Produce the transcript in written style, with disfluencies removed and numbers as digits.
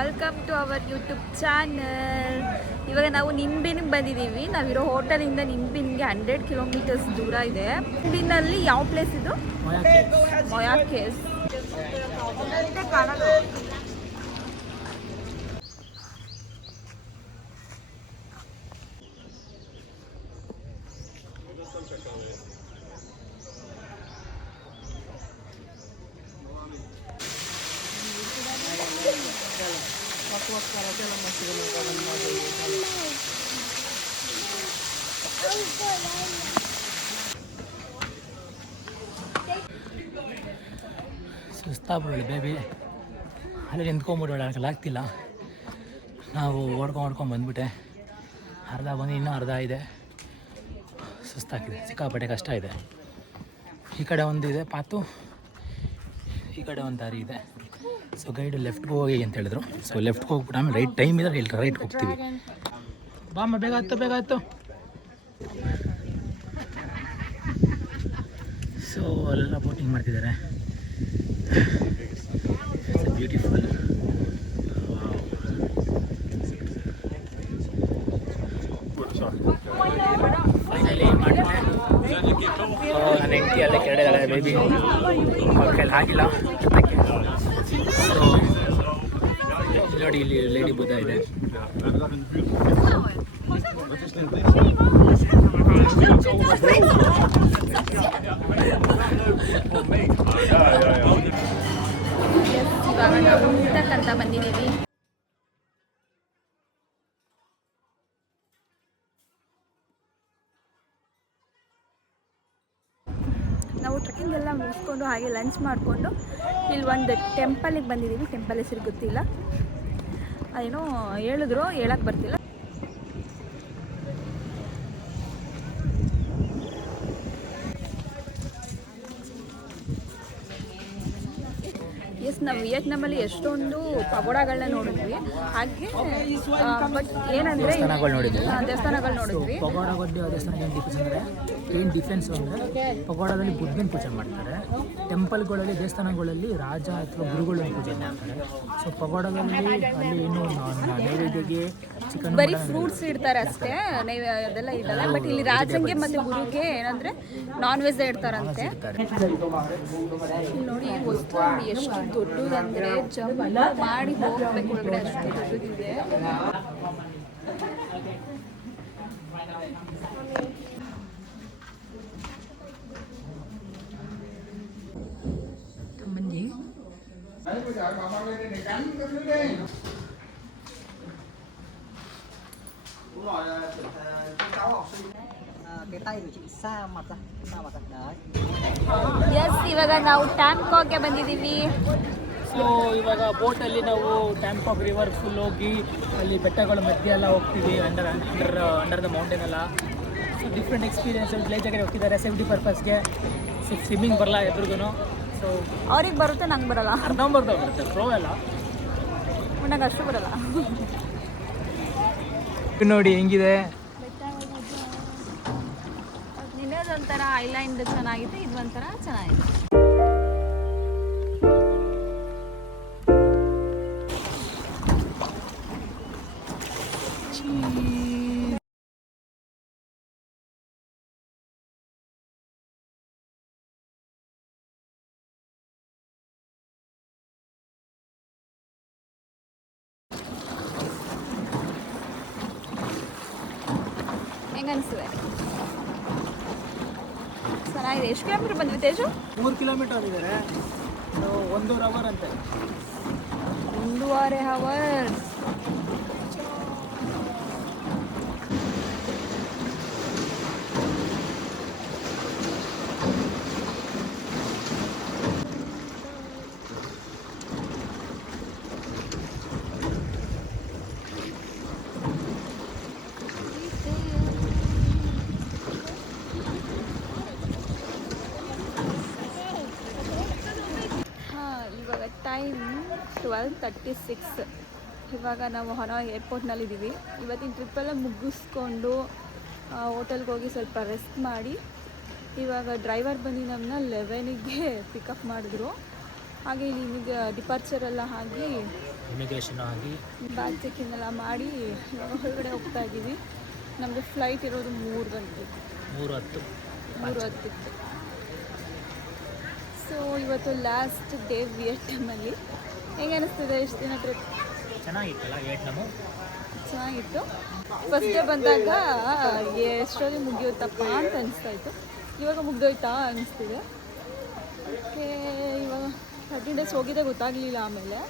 Welcome to our YouTube channel. ಇವಾಗ ನಾವು ನಿಂಬಿನಿಗೆ ಬಂದಿದ್ದೀವಿ. ನಾವಿರೋ ಹೋಟೆಲಿಂದ ನಿಂಬಿನ್ಗೆ 100 ಕಿಲೋಮೀಟರ್ಸ್ ದೂರ ಇದೆ. ನಿಂಬಿನಲ್ಲಿ ಯಾವ ಪ್ಲೇಸ್ ಇದು? Moya caves. ಸುಸ್ತಾಗ್ಬಿಡೋಳು ಬೇಬಿ, ಅಲ್ಲಿ ನಿಂತ್ಕೊಂಡ್ಬಿಡೋಳು, ಆಗ್ತಿಲ್ಲ. ನಾವು ಓಡ್ಕೊಂಡು ಬಂದ್ಬಿಟ್ಟೆ. ಅರ್ಧ ಬಂದು ಇನ್ನೂ ಅರ್ಧ ಇದೆ. ಸುಸ್ತಾಗಿದೆ, ಸಿಕ್ಕಾಪಟ್ಟೆ ಕಷ್ಟ ಇದೆ. ಈ ಕಡೆ ಒಂದು ಇದೆ ಪಾತು, ಈ ಕಡೆ ಒಂದು ದಾರಿ ಇದೆ. ಸೊ ಗೈಡ್ ಲೆಫ್ಟ್ಗೆ ಹೋಗಿ ಅಂತ ಹೇಳಿದ್ರು. ಸೊ ಲೆಫ್ಟ್ಗೆ ಹೋಗ್ಬಿಟ್ಟು ಆಮೇಲೆ ರೈಟ್ ಟೈಮ್ ಇದೆ, ರೈಟ್ಗೆ ಹೋಗ್ತೀವಿ. ಬಾಮ್ಮ, ಬೇಗ ಆಯ್ತು. ಸೊ ಅಲ್ಲೆಲ್ಲ ಬೋಟಿಂಗ್ ಮಾಡ್ತಿದ್ದಾರೆ. ಬ್ಯೂಟಿಫುಲ್. ಫೈನಲಿ ಮಾಡಿದ್ದೆ. ನನ್ನ ಹೆಂಡತಿ ಅಲ್ಲೇ ಕೆಳಗಡೆ ಬೇಬಿ, ಅವ್ರ ಕೈಲಿ ಆಗಿಲ್ಲ. ಸೊ ನೋಡಿ, ಇಲ್ಲಿ ಲೇಡಿ ಬುದ್ಧ ಇದೆ. ಇವಾಗ ನಾವು ಊಟಕ್ಕಂತ ಬಂದಿದ್ದೀವಿ. ನಾವು ಟ್ರೆಕ್ಕಿಂಗ್ ಎಲ್ಲ ಮುಗಿಸ್ಕೊಂಡು ಹಾಗೆ ಲಂಚ್ ಮಾಡಿಕೊಂಡು ಇಲ್ಲಿ ಒಂದು ಟೆಂಪಲಿಗೆ ಬಂದಿದ್ದೀವಿ. ಟೆಂಪಲ್ ಹೆಸರು ಗೊತ್ತಿಲ್ಲ, ಅದೇನೋ ಹೇಳಿದ್ರು, ಹೇಳಕ್ಕೆ ಬರ್ತಿಲ್ಲ. ನಾವು ವಿಯೆಟ್ನಾಮಲ್ಲಿ ಎಷ್ಟೊಂದು ಪಗೋಡಗಳನ್ನ ನೋಡಿದ್ವಿ. ಹಾಗೆ ಬಟ್ ಏನಂದರೆ ದೇವಸ್ಥಾನಗಳು ನೋಡಿದ್ವಿ. ಪಗೋಡ ದೇವಸ್ಥಾನ ಏನು ಡಿಫ್ರೆನ್ಸ್ ಅಂದರೆ ಪಗೋಡದಲ್ಲಿ ಬುದ್ಧನ ಪೂಜೆ ಮಾಡ್ತಾರೆ, ಟೆಂಪಲ್ಗಳಲ್ಲಿ ದೇವಸ್ಥಾನಗಳಲ್ಲಿ ರಾಜ ಅಥವಾ ಗುರುಗಳನ್ನು ಪೂಜೆ ಮಾಡ್ತಾರೆ. ಸೊ ಪಗೋಡದಲ್ಲಿ ಅಲ್ಲಿ ಏನು ನೈವೇದ್ಯಗೆ ಚಿಕನ್ ಬರೀ ಫ್ರೂಟ್ಸ್ ಇಡ್ತಾರೆ ಅಷ್ಟೇ, ಅದೆಲ್ಲ ಇಡಲ್ಲ. ಬಟ್ ಇಲ್ಲಿ ರಾಜಂಗೆ ಮತ್ತು ಗುರುಗೆ ಏನಂದರೆ ನಾನ್ ವೆಜ್ ಇಡ್ತಾರಂತೆ. ನೋಡಿ ವಸ್ತು ಎಷ್ಟು ದೊಡ್ಡದಂದರೆ ಜಂಪ್ ಮಾಡಿ ಹೋಗ್ಬೇಕು ಒಳಗಡೆ, ಅಷ್ಟು ದೊಡ್ಡದಿದೆ. ಇವಾಗ ನಾವು ಟ್ಯಾಂಕಾಕ್ಗೆ ಬಂದಿದ್ದೀವಿ. ಸೊ ಇವಾಗ ಬೋಟಲ್ಲಿ ನಾವು ಟ್ಯಾಂಕಾಕ್ ರಿವರ್ ಫುಲ್ ಹೋಗಿ ಅಲ್ಲಿ ಬೆಟ್ಟಗಳ ಮಧ್ಯೆ ಎಲ್ಲ ಹೋಗ್ತೀವಿ, ಅಂಡರ್ ದ ಮೌಂಟೇನ್ ಎಲ್ಲ. So different experience. ವಿಲೇಜಾಗೆ ಹೋಗ್ತಿದ್ದಾರೆ ಸೇಫ್ಟಿ ಪರ್ಪಸ್ಗೆ. ಸ್ವಿಮ್ಮಿಂಗ್ ಬರಲ್ಲ ಎದುರಿಗೂ. ಸೊ ಅವ್ರಿಗೆ ಬರುತ್ತೆ, ನಂಗೆ ಬರಲ್ಲ. ಅರ್ಧಂಬರ್ಧ ಬರುತ್ತೆ, ಪ್ರೋ ಎಲ್ಲ ನಂಗೆ ಅಷ್ಟು ಬರಲ್ಲ. ನೋಡಿ ಹೆಂಗಿದೆ. ನಿನ್ನೆದೊಂಥರ ಐಲ್ಯಾಂಡ್ ಚೆನ್ನಾಗಿದೆ, ಇದು ಒಂಥರ ಚೆನ್ನಾಗಿದೆ. ಹೆಂಗನ್ಸಿದೆ? ಚೆನ್ನಾಗಿದೆ. ಎಷ್ಟು ಕಿಲೋಮೀಟರ್ ಬಂದ್ವಿ ತೇಜು? 3 ಕಿಲೋಮೀಟರ್ ಇದ್ದಾರೆ. 1.5 ಅವರ್ ಅಂತೆ. 1.5 ಅವರ್ಸ್. ಟೈಮ್ 12:36. ಇವಾಗ ನಾವು ಹನೋಯ್ ಏರ್ಪೋರ್ಟ್ನಲ್ಲಿದ್ದೀವಿ. ಇವತ್ತಿನ ಟ್ರಿಪ್ಪೆಲ್ಲ ಮುಗಿಸ್ಕೊಂಡು ಹೋಟೆಲ್ಗೆ ಹೋಗಿ ಸ್ವಲ್ಪ ರೆಸ್ಟ್ ಮಾಡಿ ಇವಾಗ ಡ್ರೈವರ್ ಬಂದು ನಮ್ಮನ್ನ 11ಗೆ ಪಿಕಪ್ ಮಾಡಿದ್ರು. ಹಾಗೆ ಇಲ್ಲಿ ನಿಮಗೆ ಡಿಪಾರ್ಚರ್ ಎಲ್ಲ ಆಗಿ ಇಮಿಗ್ರೇಷನ್ ಆಗಿ ಬ್ಯಾಗ್ ಚೆಕಿಂಗ್ ಎಲ್ಲ ಮಾಡಿ ಇವಾಗ ಹೊರಗಡೆ ಹೋಗ್ತಾ ಇದ್ದೀವಿ. ನಮಗೆ ಫ್ಲೈಟ್ ಇರೋದು 3 ಗಂಟೆಗೆ 3:10 ಸೊ ಇವತ್ತು ಲಾಸ್ಟ್ ಡೇ ವಿಯೆಟ್ನಾಮಲ್ಲಿ. ಹೆಂಗೆ ಅನಿಸ್ತಿದೆ ಇಷ್ಟು ದಿನ ಟ್ರಿಪ್? ಚೆನ್ನಾಗಿತ್ತಲ್ಲ ವಿಯೆಟ್ನಾಮು? ಚೆನ್ನಾಗಿತ್ತು. ಫಸ್ಟ್ ಡೇ ಬಂದಾಗ ಎಷ್ಟೊಂದು ಮುಗಿಯುತ್ತಪ್ಪ ಅಂತ ಅನಿಸ್ತಾ ಇತ್ತು. ಇವಾಗ ಮುಗ್ದೋಯ್ತಾ ಅನಿಸ್ತಿದೆ. ಓಕೆ, ಇವಾಗ 13 ಡೇಸ್ ಹೋಗಿದ್ದೆ ಗೊತ್ತಾಗಲಿಲ್ಲ. ಆಮೇಲೆ